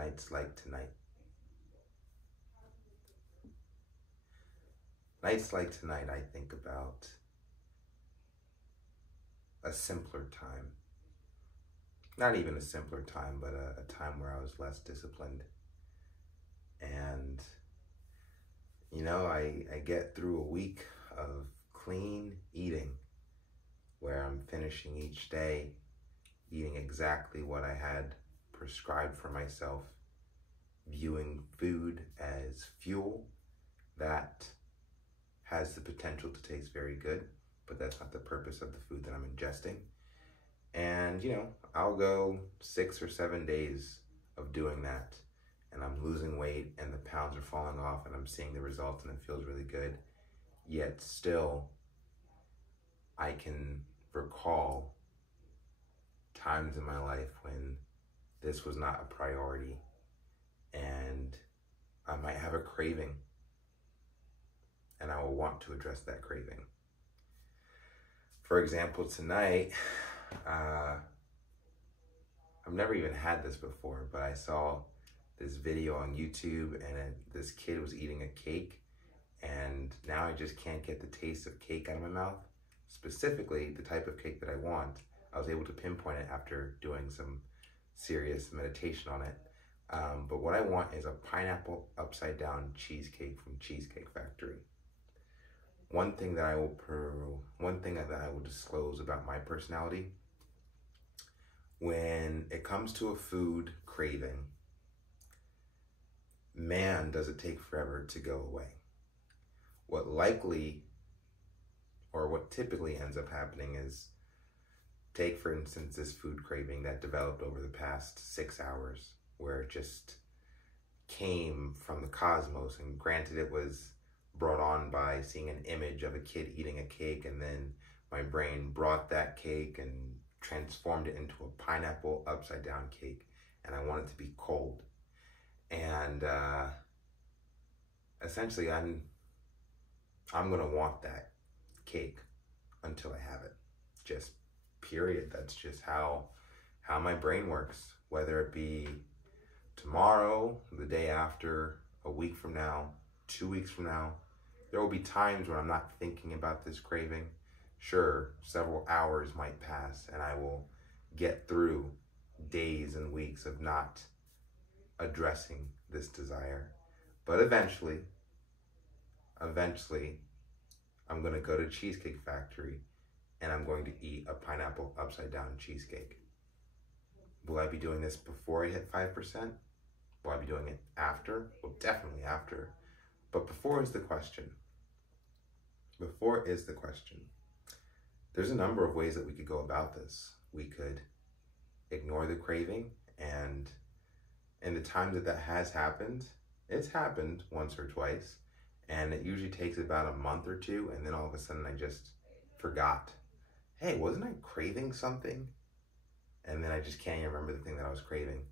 nights like tonight? Nights like tonight, I think about a simpler time. Not even a simpler time, but a time where I was less disciplined. And, you know, I get through a week of clean eating where I'm finishing each day eating exactly what I had prescribed for myself, viewing food as fuel that has the potential to taste very good, but that's not the purpose of the food that I'm ingesting. And, you know, I'll go 6 or 7 days of doing that, and I'm losing weight and the pounds are falling off and I'm seeing the results and it feels really good. Yet still, I can recall times in my life when this was not a priority and I might have a craving and I will want to address that craving. For example, tonight, I've never even had this before, but I saw this video on YouTube and this kid was eating a cake, and now I just can't get the taste of cake out of my mouth. Specifically, the type of cake that I want. I was able to pinpoint it after doing some serious meditation on it. But what I want is a pineapple upside down cheesecake from Cheesecake Factory. One thing that I will disclose about my personality: when it comes to a food craving, man, does it take forever to go away. What typically ends up happening is, take for instance this food craving that developed over the past 6 hours, where it just came from the cosmos, and granted it was brought on by seeing an image of a kid eating a cake, and then my brain brought that cake and transformed it into a pineapple upside down cake, and I want it to be cold. And essentially I'm gonna want that cake until I have it. Just period. That's just how my brain works. Whether it be tomorrow, the day after, a week from now, 2 weeks from now, there will be times when I'm not thinking about this craving. Sure, several hours might pass and I will get through days and weeks of not addressing this desire. But eventually, I'm going to go to Cheesecake Factory and I'm going to eat a pineapple upside down cheesecake. Will I be doing this before I hit 5%? Will I be doing it after? Well, definitely after. But before is the question. There's a number of ways that we could go about this. We could ignore the craving, and in the times that has happened, it's happened once or twice, and it usually takes about a month or two, and then all of a sudden I just forgot. Hey, wasn't I craving something? And then I just can't even remember the thing that I was craving.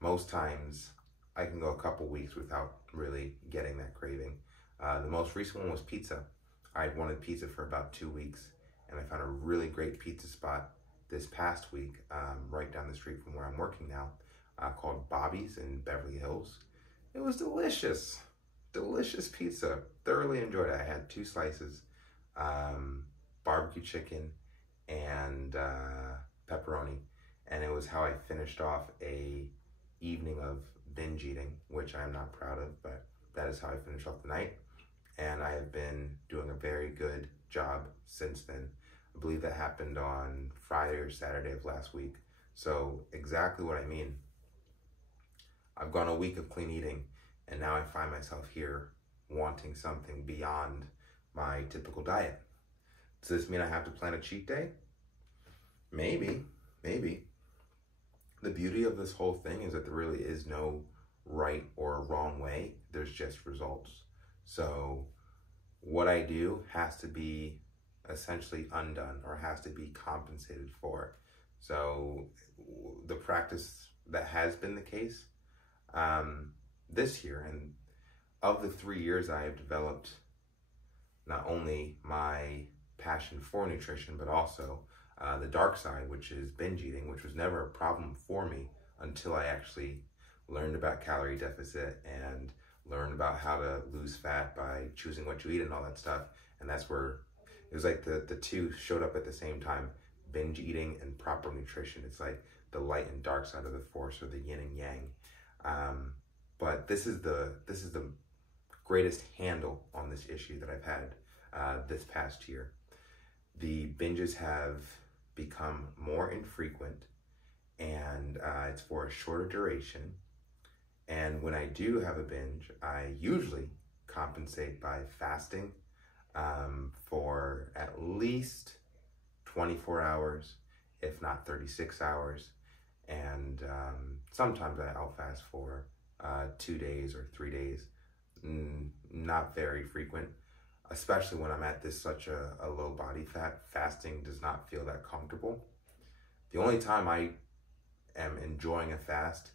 Most times I can go a couple weeks without really getting that craving. The most recent one was pizza. I'd wanted pizza for about 2 weeks, and I found a really great pizza spot this past week, right down the street from where I'm working now, called Bobby's in Beverly Hills. It was delicious. Delicious pizza. Thoroughly enjoyed it. I had 2 slices, barbecue chicken and pepperoni, and it was how I finished off a evening of binge eating, which I'm not proud of, but that is how I finished off the night. And I have been doing a very good job since then. I believe that happened on Friday or Saturday of last week. So exactly what I mean. I've gone a week of clean eating, and now I find myself here wanting something beyond my typical diet. Does this mean I have to plan a cheat day? Maybe. The beauty of this whole thing is that there really is no right or wrong way. There's just results. So what I do has to be essentially undone, or has to be compensated for. So the practice that has been the case this year, and of the 3 years I have developed not only my passion for nutrition, but also the dark side, which is binge eating, which was never a problem for me until I actually learned about calorie deficit and learned about how to lose fat by choosing what you eat and all that stuff. And that's where it was like the two showed up at the same time: binge eating and proper nutrition. It's like the light and dark side of the force, or the yin and yang. But this is the greatest handle on this issue that I've had this past year. The binges have become more infrequent, and it's for a shorter duration. And when I do have a binge, I usually compensate by fasting for at least 24 hours, if not 36 hours. And sometimes I'll fast for 2 days or 3 days. Not very frequent, especially when I'm at such a low body fat. Fasting does not feel that comfortable. The only time I am enjoying a fast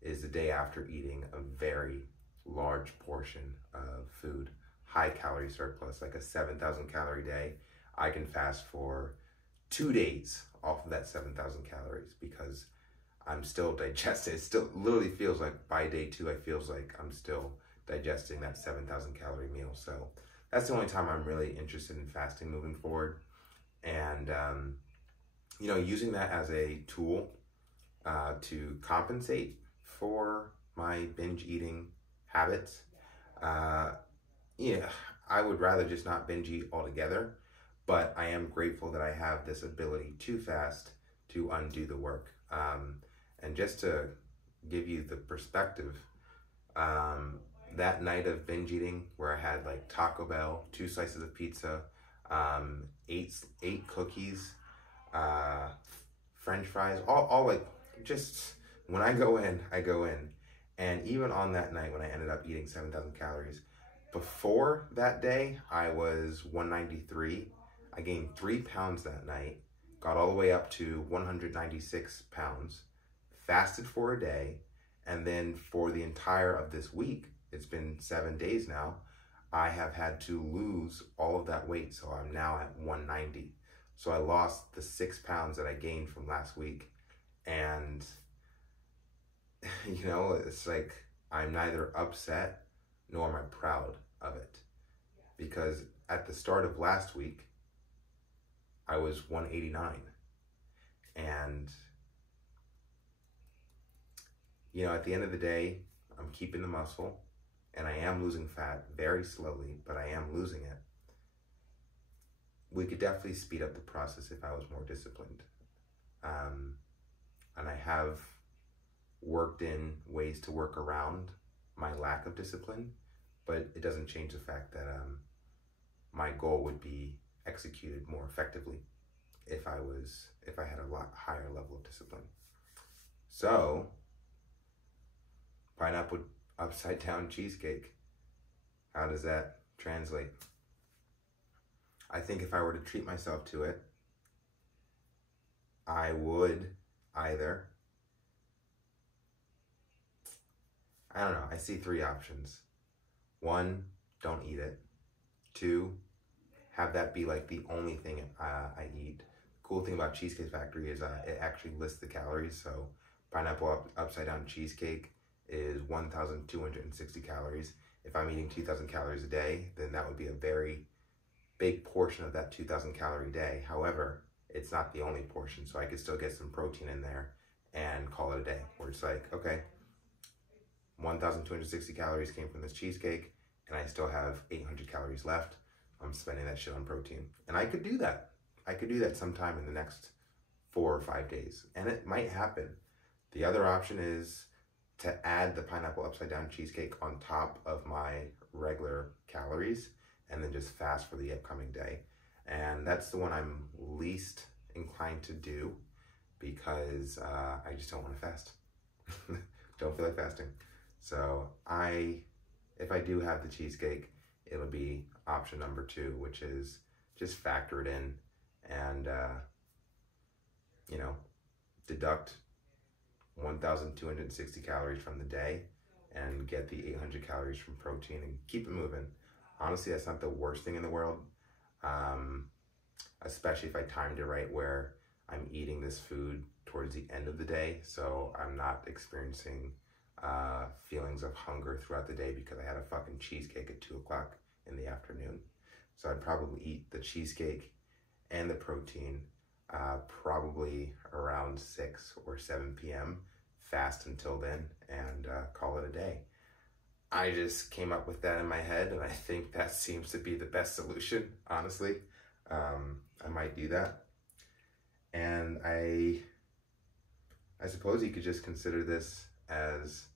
is the day after eating a very large portion of food, high calorie surplus, like a 7,000 calorie day. I can fast for 2 days off of that 7,000 calories because I'm still digesting. It still literally feels like by day 2, I feels like I'm still digesting that 7,000 calorie meal. So that's the only time I'm really interested in fasting moving forward. And, using that as a tool to compensate for my binge eating habits. I would rather just not binge eat altogether, but I am grateful that I have this ability to fast to undo the work. And just to give you the perspective, that night of binge eating where I had like Taco Bell, 2 slices of pizza, 8 cookies, French fries, all like, just when I go in. And even on that night when I ended up eating 7,000 calories, before that day, I was 193. I gained 3 pounds that night, got all the way up to 196 pounds, fasted for a day, and then for the entire of this week, it's been 7 days now, I have had to lose all of that weight. So I'm now at 190. So I lost the 6 pounds that I gained from last week. And, it's like, I'm neither upset nor am I proud of it. Because at the start of last week, I was 189. And, at the end of the day, I'm keeping the muscle and I am losing fat very slowly, but I am losing it. We could definitely speed up the process if I was more disciplined. And I have worked in ways to work around my lack of discipline, but it doesn't change the fact that my goal would be executed more effectively if I had a lot higher level of discipline. So, pineapple upside down cheesecake. How does that translate? I think if I were to treat myself to it, I would either, I don't know, I see 3 options. 1, don't eat it. 2, have that be like the only thing I eat. The cool thing about Cheesecake Factory is it actually lists the calories. So pineapple upside down cheesecake is 1,260 calories. If I'm eating 2,000 calories a day, then that would be a very big portion of that 2,000 calorie day. However, it's not the only portion, so I could still get some protein in there and call it a day. Where it's like, okay, 1,260 calories came from this cheesecake, and I still have 800 calories left. I'm spending that shit on protein. And I could do that. I could do that sometime in the next 4 or 5 days, and it might happen. The other option is to add the pineapple upside down cheesecake on top of my regular calories and then just fast for the upcoming day. And that's the one I'm least inclined to do because I just don't want to fast. Don't feel like fasting. So if I do have the cheesecake, it'll be option number 2, which is just factor it in and, deduct 1,260 calories from the day and get the 800 calories from protein and keep it moving. Honestly, that's not the worst thing in the world, especially if I timed it right where I'm eating this food towards the end of the day, so I'm not experiencing feelings of hunger throughout the day because I had a fucking cheesecake at 2 o'clock in the afternoon. So I'd probably eat the cheesecake and the protein probably around 6 or 7 p.m., fast until then, and call it a day. I just came up with that in my head, and I think that seems to be the best solution, honestly. I might do that. And I suppose you could just consider this as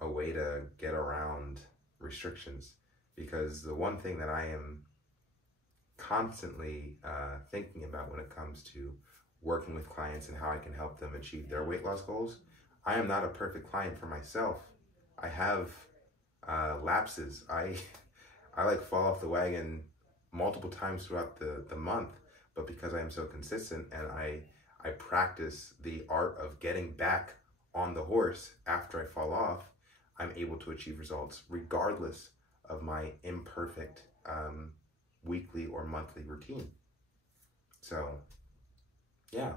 a way to get around restrictions, because the one thing that I am constantly thinking about when it comes to working with clients and how I can help them achieve their weight loss goals, I am not a perfect client for myself. I have lapses. I like fall off the wagon multiple times throughout the month, but because I am so consistent and I practice the art of getting back on the horse after I fall off, I'm able to achieve results regardless of my imperfect weekly or monthly routine. So yeah,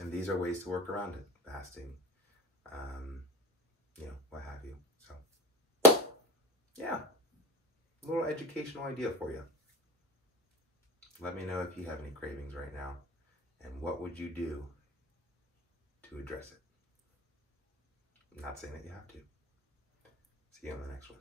and these are ways to work around it, fasting, what have you. So yeah, a little educational idea for you. Let me know if you have any cravings right now, and what would you do to address it. I'm not saying that you have to. See you on the next one.